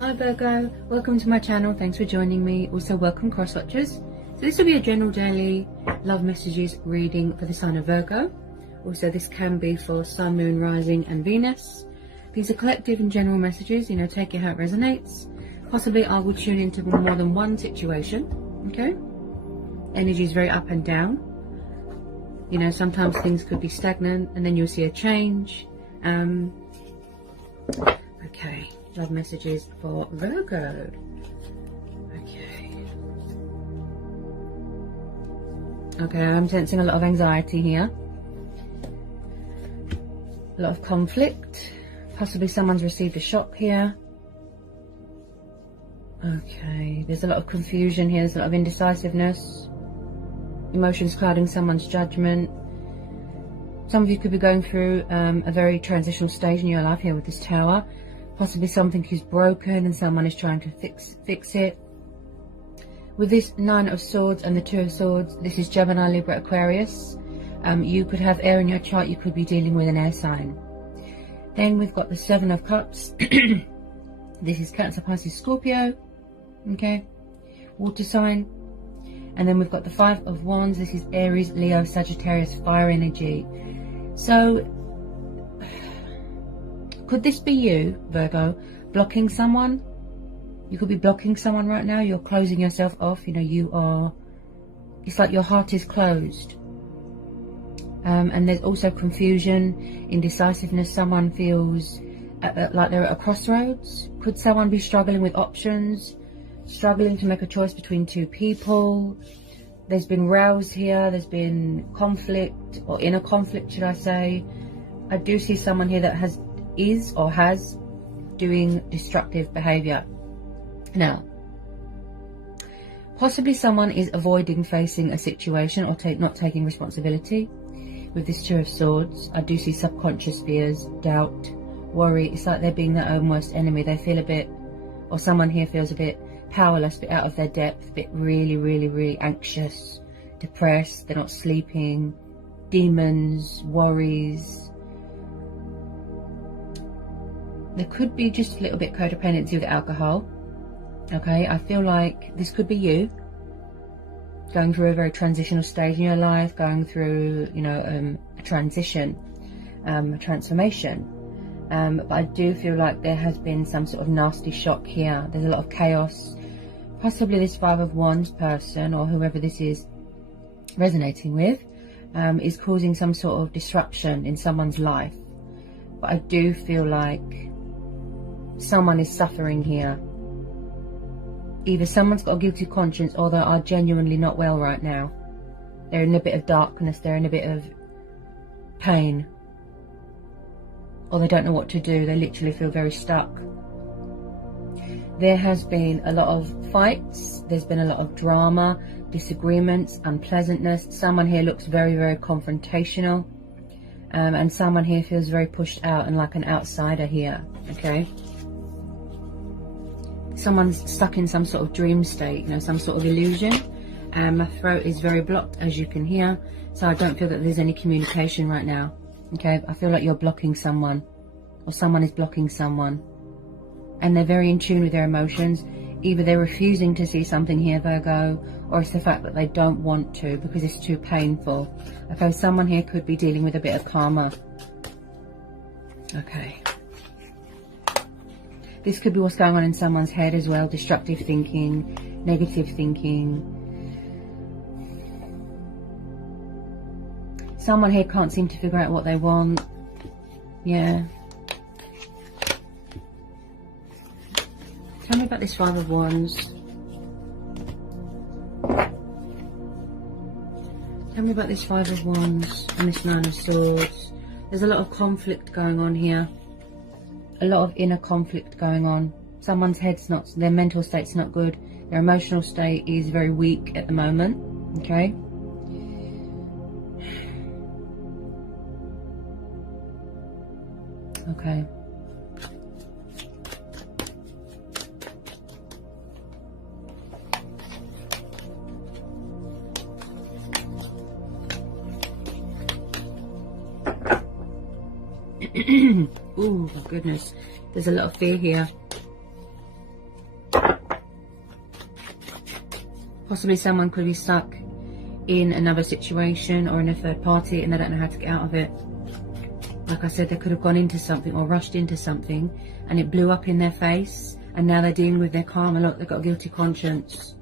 Hi Virgo, welcome to my channel. Thanks for joining me. Also welcome cross watchers. So this will be a general daily love messages reading for the sign of Virgo. Also this can be for Sun, Moon, Rising and Venus. These are collective and general messages, take it how it resonates. Possibly I will tune into more than one situation, okay? Energy is very up and down. Sometimes things could be stagnant and then you'll see a change. Okay, love messages for Virgo. Okay, I'm sensing a lot of anxiety here. A lot of conflict. Possibly someone's received a shock here. Okay, there's a lot of confusion here. There's a lot of indecisiveness. Emotions clouding someone's judgment. Some of you could be going through a very transitional stage in your life here with this Tower. Possibly something is broken and someone is trying to fix it. With this Nine of Swords and the Two of Swords, this is Gemini, Libra, Aquarius. You could have air in your chart. You could be dealing with an air sign. Then we've got the Seven of Cups. This is Cancer, Pisces, Scorpio. Okay, water sign. And then we've got the Five of Wands. This is Aries, Leo, Sagittarius, fire energy. So could this be you, Virgo, blocking someone? You could be blocking someone right now. You're closing yourself off. It's like your heart is closed. And there's also confusion, indecisiveness. Someone feels like they're at a crossroads. Could someone be struggling with options, struggling to make a choice between two people? There's been rows here. There's been conflict, or inner conflict, should I say. I do see someone here that has doing destructive behavior. Now, possibly someone is avoiding facing a situation or not taking responsibility. With this Two of Swords, I do see subconscious fears, doubt, worry. It's like they're being their own worst enemy. They feel a bit, or someone here feels a bit powerless, a bit out of their depth, a bit really anxious, depressed. They're not sleeping, demons, worries. There could be just a little bit codependency with alcohol. Okay, I feel like this could be you going through a very transitional stage in your life, going through, a transition, a transformation. But I do feel like there has been some sort of nasty shock here. There's a lot of chaos. Possibly this Five of Wands person, or whoever this is resonating with, is causing some sort of disruption in someone's life. But I do feel like someone is suffering here. Either someone's got a guilty conscience, or they are genuinely not well right now. They're in a bit of darkness, they're in a bit of pain, or they don't know what to do. They literally feel very stuck. There has been a lot of fights, there's been a lot of drama, disagreements, unpleasantness. Someone here looks very confrontational, and someone here feels very pushed out and like an outsider here. Okay, someone's stuck in some sort of dream state, some sort of illusion. My throat is very blocked, as you can hear, so I don't feel that there's any communication right now. Okay, I feel like you're blocking someone, or someone is blocking someone, and they're very in tune with their emotions. Either they're refusing to see something here, Virgo, or it's the fact that they don't want to because it's too painful. Okay, someone here could be dealing with a bit of karma. Okay, this could be what's going on in someone's head as well. Destructive thinking, negative thinking. Someone here can't seem to figure out what they want. Yeah. Tell me about this Five of Wands. Tell me about this Five of Wands and this Nine of Swords. There's a lot of conflict going on here. A lot of inner conflict going on. Someone's their mental state's not good. Their emotional state is very weak at the moment. Okay. Okay. Oh my goodness, there's a lot of fear here. Possibly someone could be stuck in another situation or in a third party and they don't know how to get out of it. Like I said, they could have gone into something or rushed into something and it blew up in their face, and now they're dealing with their karma. Look, they've got a guilty conscience.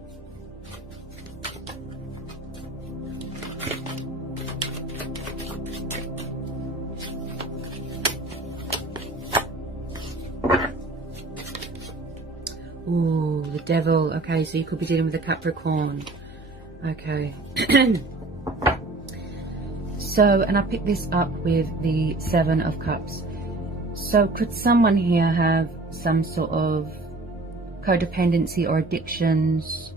Ooh, the devil. Okay, so you could be dealing with a Capricorn. Okay. So, and I picked this up with the Seven of Cups. So could someone here have some sort of codependency or addictions?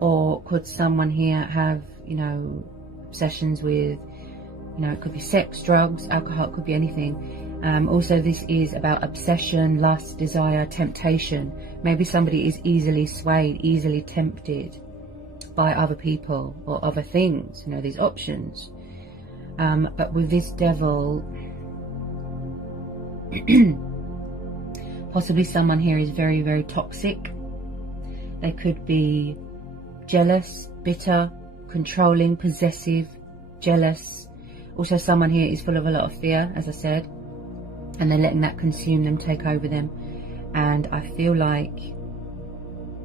Or could someone here have, you know, obsessions with, you know, it could be sex, drugs, alcohol, it could be anything. Also, this is about obsession, lust, desire, temptation. Maybe somebody is easily swayed, easily tempted by other people or other things, you know, these options. But with this devil, possibly someone here is very, very toxic. They could be jealous, bitter, controlling, possessive, jealous. Also, someone here is full of a lot of fear, as I said, and they're letting that consume them, take over them. And I feel like,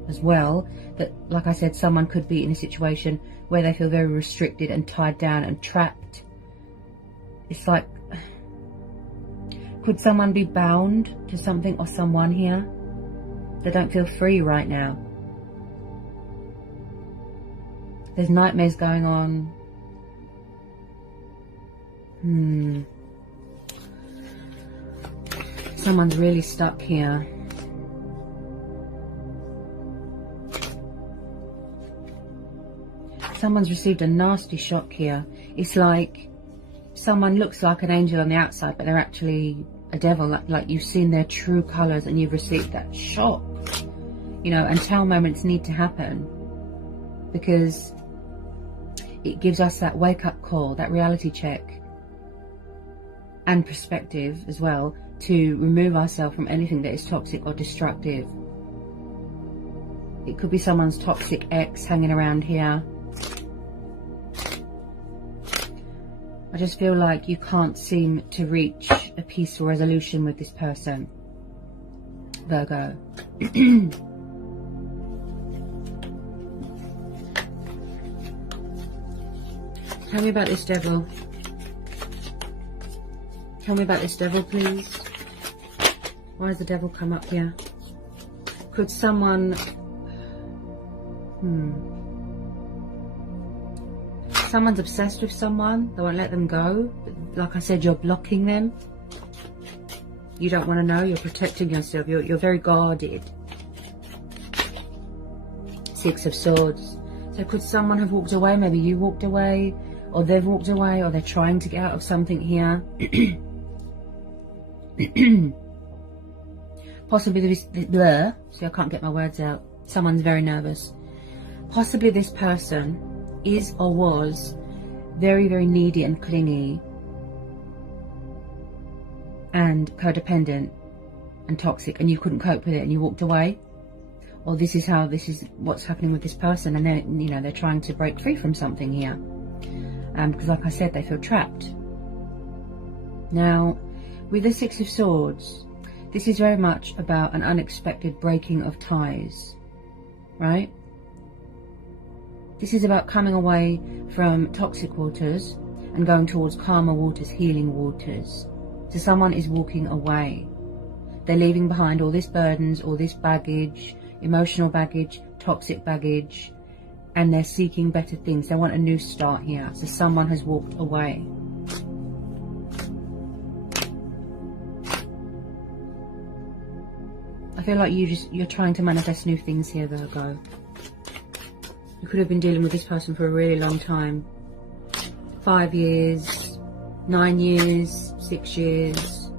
as well, that, like I said, someone could be in a situation where they feel very restricted and tied down and trapped. It's like, could someone be bound to something or someone here? They don't feel free right now. There's nightmares going on. Someone's really stuck here. Someone's received a nasty shock here. It's like someone looks like an angel on the outside, but they're actually a devil. Like you've seen their true colours and you've received that shock. You know, and tell moments need to happen, because it gives us that wake-up call, that reality check, and perspective as well, to remove ourselves from anything that is toxic or destructive. It could be someone's toxic ex hanging around here. I just feel like you can't seem to reach a peaceful resolution with this person, Virgo. Tell me about this devil. Tell me about this devil, please. Why has the devil come up here? Could someone... Someone's obsessed with someone. They won't let them go. But like I said, you're blocking them. You don't want to know. You're protecting yourself. You're very guarded. Six of Swords. So could someone have walked away? Maybe you walked away, or they've walked away, or they're trying to get out of something here. Possibly this blur. See, I can't get my words out. Someone's very nervous. Possibly this person is or was very, very needy and clingy and codependent and toxic, and you couldn't cope with it and you walked away. Or this is what's happening with this person, and they're, you know, they're trying to break free from something here. Because like I said, they feel trapped. Now, with the Six of Swords, this is very much about an unexpected breaking of ties, right? This is about coming away from toxic waters and going towards calmer waters, healing waters. So someone is walking away. They're leaving behind all this burdens, all this baggage, emotional baggage, toxic baggage, and they're seeking better things. They want a new start here. So someone has walked away. I feel like you're trying to manifest new things here, Virgo. You could have been dealing with this person for a really long time. 5 years, 9 years, 6 years.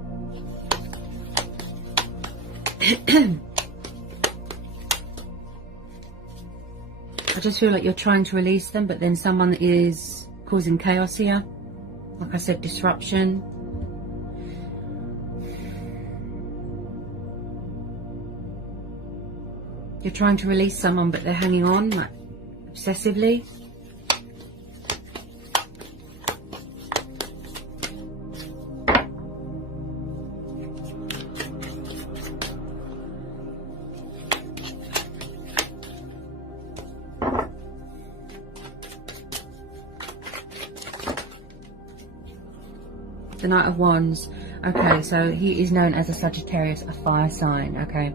I just feel like you're trying to release them, but then someone is causing chaos here. Like I said, disruption. You're trying to release someone, but they're hanging on. Like, obsessively. The Knight of Wands. Okay, so he is known as a Sagittarius, a fire sign. Okay.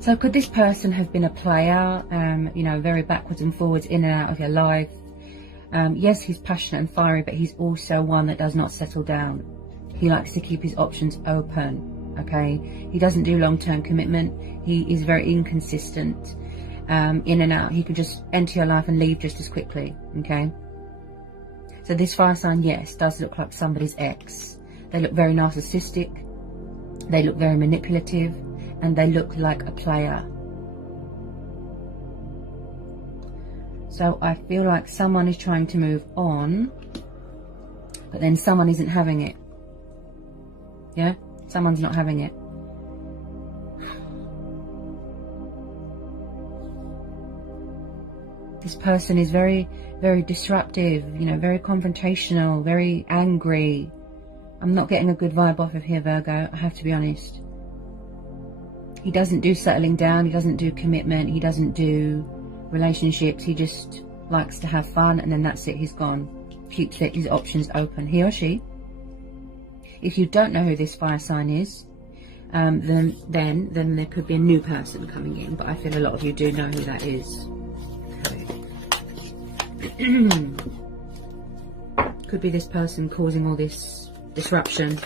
So could this person have been a player, you know, very backwards and forwards, in and out of your life? Yes, he's passionate and fiery, but he's also one that does not settle down. He likes to keep his options open, okay? He doesn't do long-term commitment. He is very inconsistent, in and out. He could just enter your life and leave just as quickly, okay? So this fire sign, yes, does look like somebody's ex. They look very narcissistic. They look very manipulative. And they look like a player. So I feel like someone is trying to move on, but then someone isn't having it. Yeah? Someone's not having it. This person is very, very disruptive, you know, very confrontational, very angry. I'm not getting a good vibe off of here, Virgo, I have to be honest. He doesn't do settling down, he doesn't do commitment, he doesn't do relationships, he just likes to have fun, and then that's it, he's gone. Keeps his options open, he or she. If you don't know who this fire sign is, then there could be a new person coming in, but I feel a lot of you do know who that is. Okay. Could be this person causing all this disruption.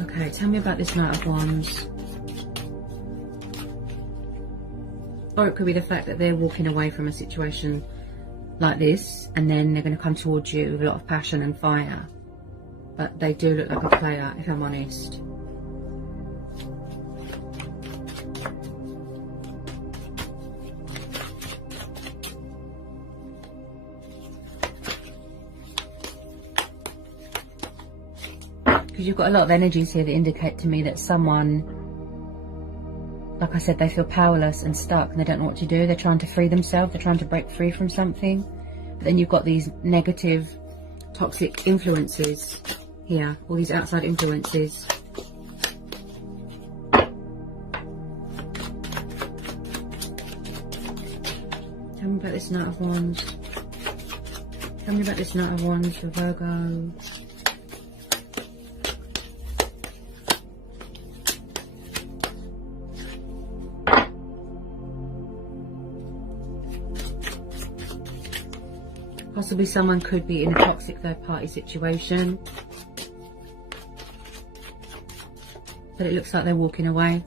Okay, tell me about this Knight of Wands. Or it could be the fact that they're walking away from a situation like this, and then they're going to come towards you with a lot of passion and fire. But they do look like a player, if I'm honest. Because you've got a lot of energies here that indicate to me that someone, like I said, they feel powerless and stuck and they don't know what to do. They're trying to free themselves. They're trying to break free from something. But then you've got these negative, toxic influences here. All these outside influences. Tell me about this Knight of Wands. Tell me about this Knight of Wands for Virgo. Possibly someone could be in a toxic third-party situation. But it looks like they're walking away.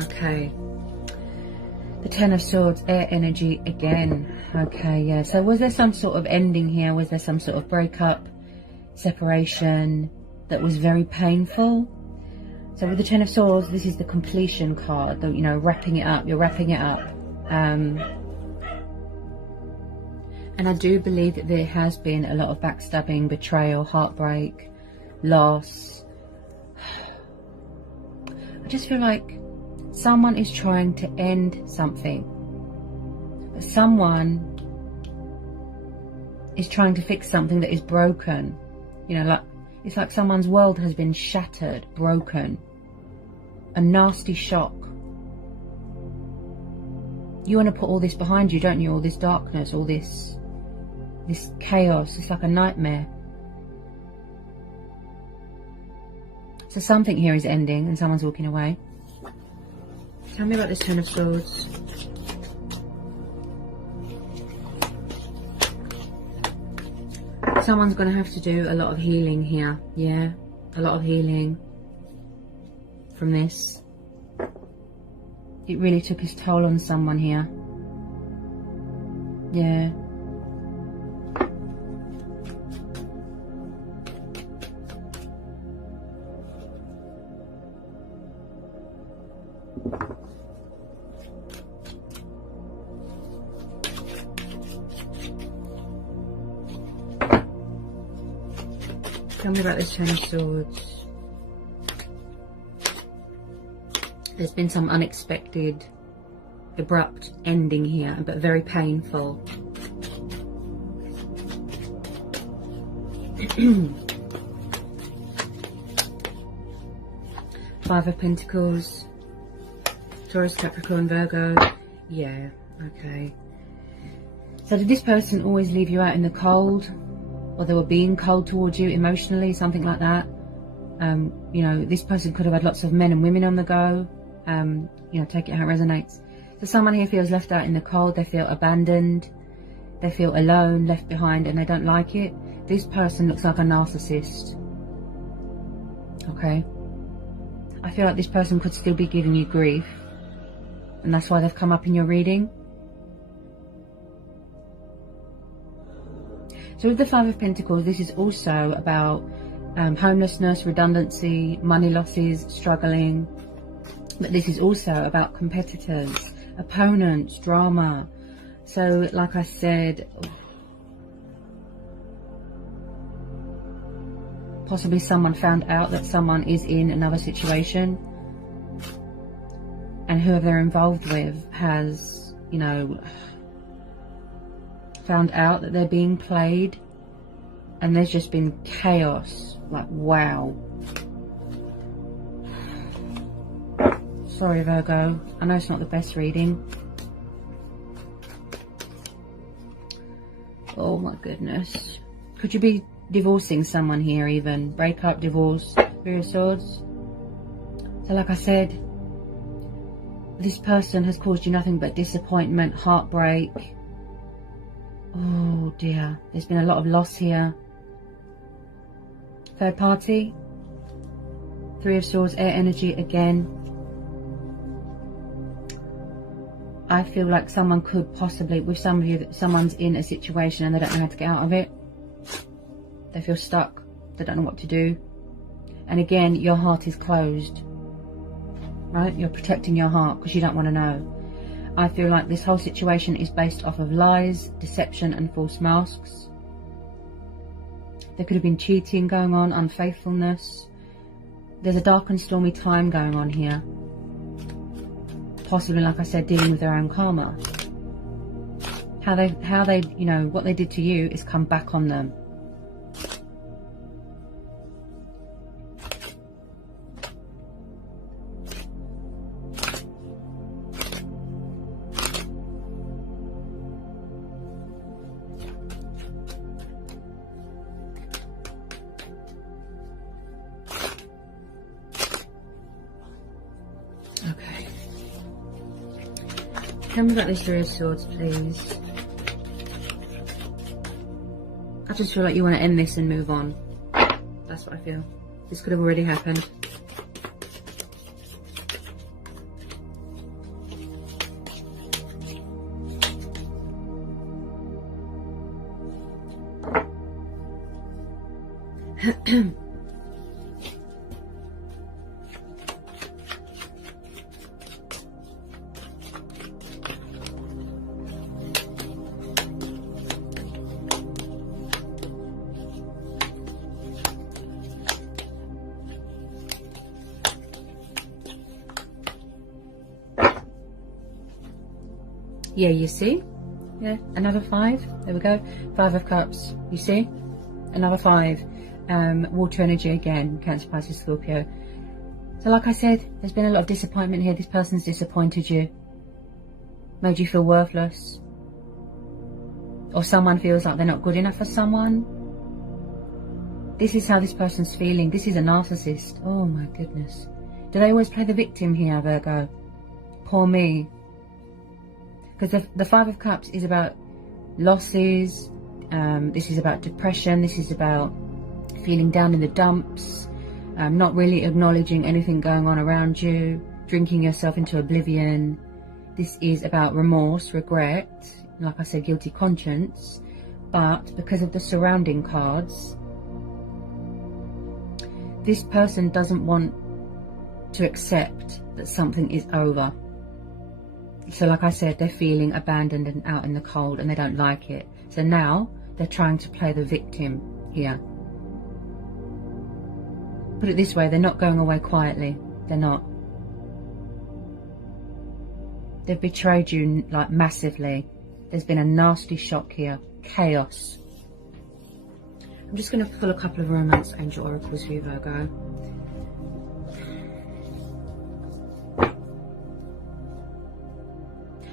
Okay. The Ten of Swords, air energy again. Okay, yeah. So was there some sort of ending here? Was there some sort of breakup, separation that was very painful? So with the Ten of Swords, this is the completion card. The, you know, wrapping it up. You're wrapping it up. And I do believe that there has been a lot of backstabbing, betrayal, heartbreak, loss. I just feel like someone is trying to end something. But someone is trying to fix something that is broken. You know, like it's like someone's world has been shattered, broken. A nasty shock. You want to put all this behind you, don't you? All this darkness, all this chaos. It's like a nightmare. So something here is ending and someone's walking away. Tell me about this Ten of Swords. Someone's going to have to do a lot of healing here. Yeah, a lot of healing from this. It really took its toll on someone here. Yeah. Tell me about this Ten of Swords. There's been some unexpected, abrupt ending here, but very painful. Five of Pentacles. Taurus, Capricorn, Virgo. Yeah, okay. So did this person always leave you out in the cold? Or they were being cold towards you emotionally, something like that? You know, this person could have had lots of men and women on the go. You know, take it how it resonates. So someone here feels left out in the cold. They feel abandoned. They feel alone, left behind, and they don't like it. This person looks like a narcissist. Okay? I feel like this person could still be giving you grief. And that's why they've come up in your reading. So with the Five of Pentacles, this is also about homelessness, redundancy, money losses, struggling. But this is also about competitors, opponents, drama. So like I said, possibly someone found out that someone is in another situation. And whoever they're involved with has, you know, found out that they're being played. And there's just been chaos. Like, wow. Sorry, Virgo. I know it's not the best reading. Oh my goodness. Could you be divorcing someone here even? Breakup, divorce, Three of Swords. So like I said, this person has caused you nothing but disappointment, heartbreak. Oh dear. There's been a lot of loss here. Third party. Three of Swords, air energy again. I feel like someone could possibly, with some of you, someone's in a situation and they don't know how to get out of it. They feel stuck. They don't know what to do. And again, your heart is closed. Right? You're protecting your heart because you don't want to know. I feel like this whole situation is based off of lies, deception and false masks. There could have been cheating going on, unfaithfulness. There's a dark and stormy time going on here. Possibly, like I said, dealing with their own karma. How they, you know, what they did to you is come back on them. Tell me about this Three of Swords, please. I just feel like you want to end this and move on. That's what I feel. This could have already happened. Yeah, you see? Yeah, another five. There we go. Five of Cups. You see? Another five. Water energy again. Cancer, Pisces, Scorpio. So like I said, there's been a lot of disappointment here. This person's disappointed you. Made you feel worthless. Or someone feels like they're not good enough for someone. This is how this person's feeling. This is a narcissist. Oh my goodness. Do they always play the victim here, Virgo? Poor me. Because the Five of Cups is about losses. This is about depression. This is about feeling down in the dumps. Not really acknowledging anything going on around you. Drinking yourself into oblivion. This is about remorse, regret. Like I said, guilty conscience. But because of the surrounding cards, this person doesn't want to accept that something is over. So like I said, they're feeling abandoned and out in the cold and they don't like it. So now they're trying to play the victim here. Put it this way, they're not going away quietly. They're not. They've betrayed you, like, massively. There's been a nasty shock here. Chaos. I'm just going to pull a couple of romance angel oracles for you, Virgo.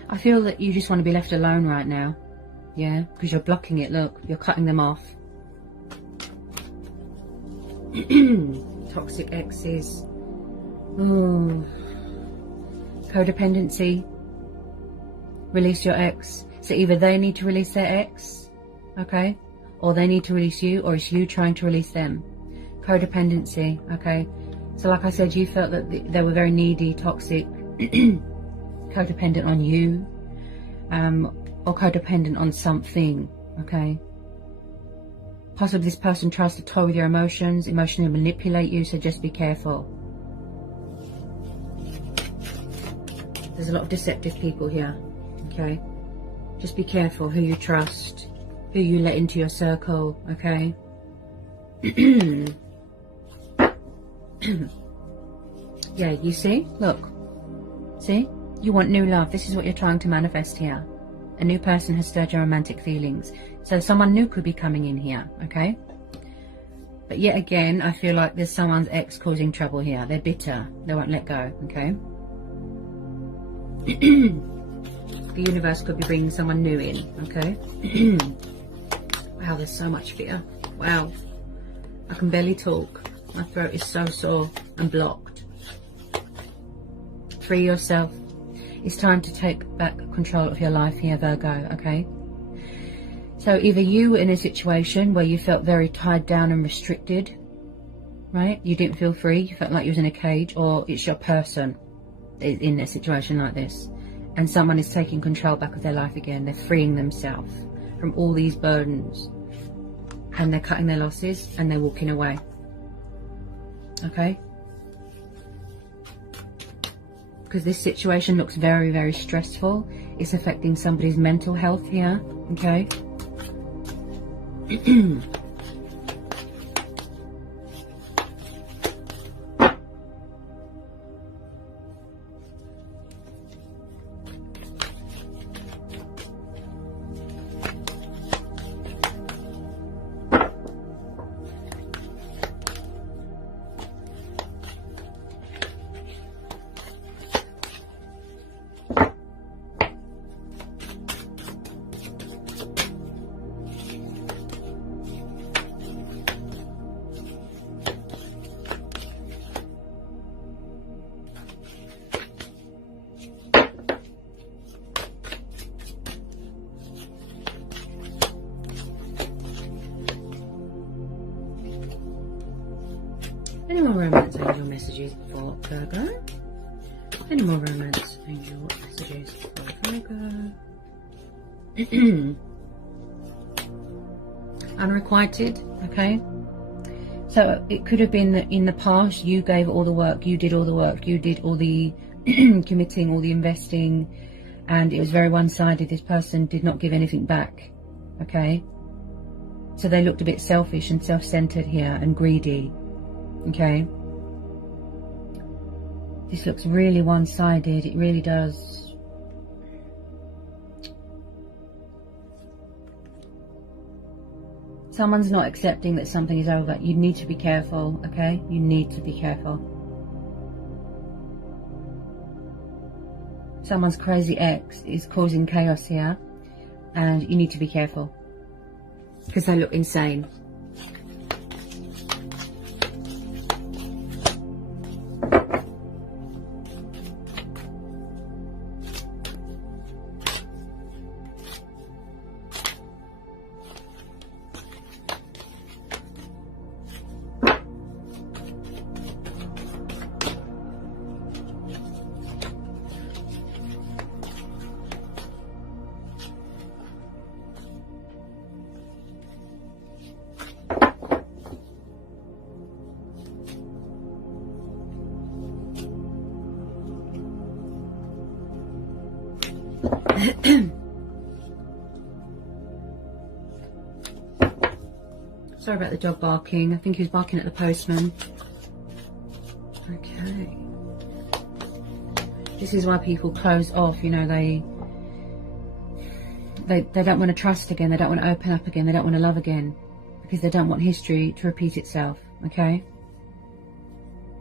I feel that you just want to be left alone right now. Yeah, because you're blocking it. Look, you're cutting them off. Toxic exes. Ooh. Codependency. Release your ex. So either they need to release their ex, okay, or they need to release you, or it's you trying to release them. Codependency, okay. So like I said, you felt that they were very needy, toxic, codependent on you, or codependent on something, okay. Possibly this person tries to toy with your emotions, emotionally manipulate you, so just be careful. There's a lot of deceptive people here, okay. Just be careful who you trust, who you let into your circle, okay. Yeah, you see? Look. See? You want new love. This is what you're trying to manifest here. A new person has stirred your romantic feelings. So someone new could be coming in here, okay? But yet again, I feel like there's someone's ex causing trouble here. They're bitter. They won't let go, okay? The universe could be bringing someone new in, okay? Wow, there's so much fear. Wow. I can barely talk. My throat is so sore and blocked. Free yourself. It's time to take back control of your life here, Virgo, okay? So either you were in a situation where you felt very tied down and restricted, right? You didn't feel free. You felt like you was in a cage, or it's your person in a situation like this. And someone is taking control back of their life again. They're freeing themselves from all these burdens. And they're cutting their losses and they're walking away. Okay? Because this situation looks very, very stressful. It's affecting somebody's mental health here. Okay? Any more romance angel messages for Virgo? Any more romance angel messages for Virgo? Unrequited, okay? So it could have been that in the past you gave all the work, you did all the work, you did all the committing, all the investing, and it was very one-sided. This person did not give anything back, okay? So they looked a bit selfish and self-centered here and greedy. Okay, this looks really one-sided, it really does. Someone's not accepting that something is over. You need to be careful, okay? You need to be careful. Someone's crazy ex is causing chaos here, and you need to be careful because they look insane. Sorry about the dog barking. I think he was barking at the postman. Okay. This is why people close off, you know, they don't want to trust again, they don't want to open up again, they don't want to love again, because they don't want history to repeat itself, okay?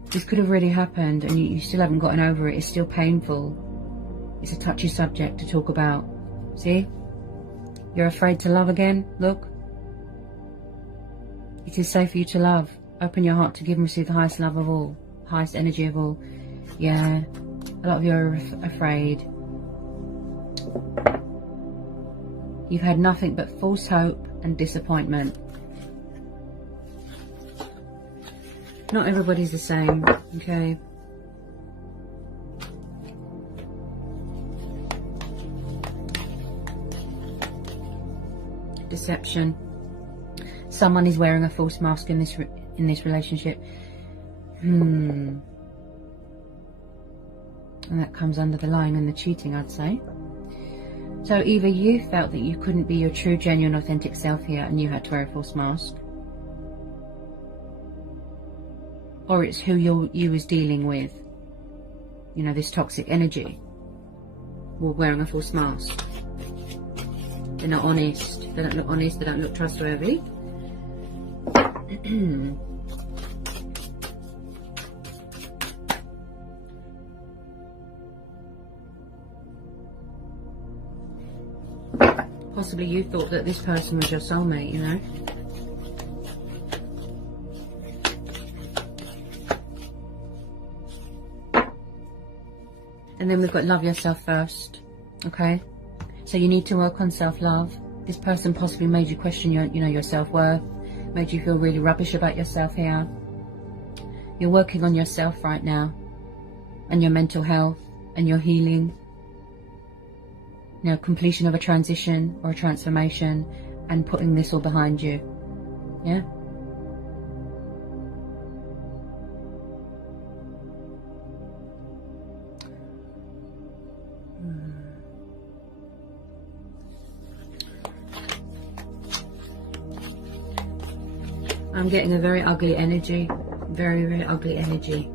This could have really happened and you still haven't gotten over it. It's still painful. It's a touchy subject to talk about. See? You're afraid to love again? Look. It is safe for you to love. Open your heart to give and receive the highest love of all. Highest energy of all. Yeah. A lot of you are afraid. You've had nothing but false hope and disappointment. Not everybody's the same, okay? Deception. Someone is wearing a false mask in this relationship. And that comes under the lying and the cheating, I'd say. So either you felt that you couldn't be your true, genuine, authentic self here and you had to wear a false mask, or it's who you was dealing with, you know, this toxic energy, were wearing a false mask. They're not honest. They don't look honest. They don't look trustworthy. Possibly you thought that this person was your soulmate, you know. And then we've got love yourself first, okay? So you need to work on self-love. This person possibly made you question your self-worth, made you feel really rubbish about yourself here. You're working on yourself right now, and your mental health, and your healing. You know, completion of a transition or a transformation, and putting this all behind you. Yeah? I'm getting a very ugly energy. Very, very ugly energy.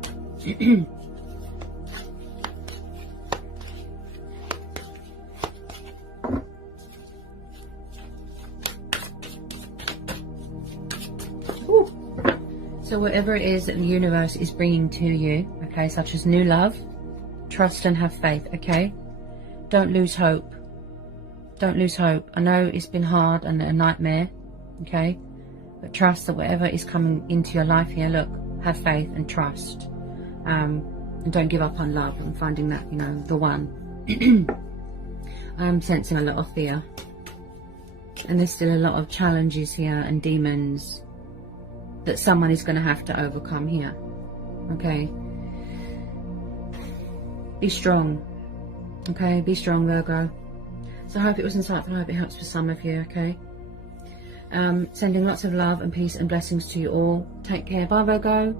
So whatever it is that the universe is bringing to you, okay, such as new love, trust and have faith, okay? Don't lose hope. Don't lose hope. I know it's been hard and a nightmare, okay? But trust that whatever is coming into your life here, look, have faith and trust. And don't give up on love and finding that, you know, the one. I am sensing a lot of fear. And there's still a lot of challenges here and demons that someone is going to have to overcome here. Okay? Be strong. Okay? Be strong, Virgo. So I hope it was insightful. I hope it helps for some of you, okay? Sending lots of love and peace and blessings to you all. Take care. Bye, Virgo.